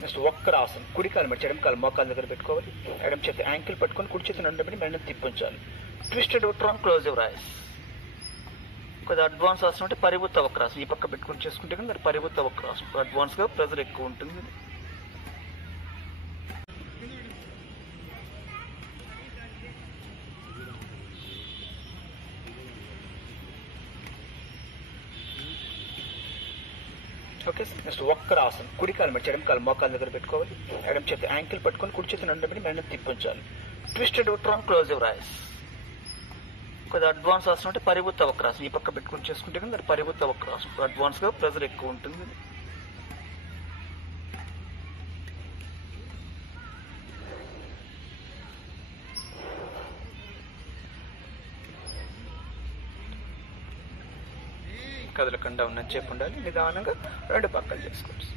Next వక్రాసనం. కుడి కాలు మెడ ఎడమ కాలు మోకాల దగ్గర పెట్టుకోవాలి. ఎడమ చేతి యాంకిల్ పట్టుకొని కుడి చేతిని అండబెట్టి మెడని తిప్పించాలి. Twisted out close your eyes. కొద్దిగా అడ్వాన్స్ ఆసనం అంటే పరిభూత వక్రాసనం. ఈ పక్క పెట్టుకొని చేసుకుంటే కానీ అది పరిభూత వక్రాసనం. అడ్వాన్స్గా ప్రెజర్ ఎక్కువ ఉంటుంది. ఓకే. నెక్స్ట్ వక్రాసనం. కుడి కాలు మెడ ఎడమ కాలు మోకాల దగ్గర పెట్టుకోవాలి. ఎడమ చేతి యాంకిల్ పట్టుకొని కుడి చేతిని అండబెట్టి మెడని తిప్పించాలి. Twisted out close your eyes. కొద్దిగా అడ్వాన్స్ ఆసనం అంటే పరిభూత వక్రాసనం. ఈ పక్క పెట్టుకొని చేసుకుంటే కానీ అది పరిభూత వక్రాసనం. అడ్వాన్స్గా ప్రెజర్ ఎక్కువ ఉంటుంది. కదలకుండా ఉన్నది చెప్పు ఉండాలి. నిదానంగా రెండు పక్కలు చేసుకోవచ్చు.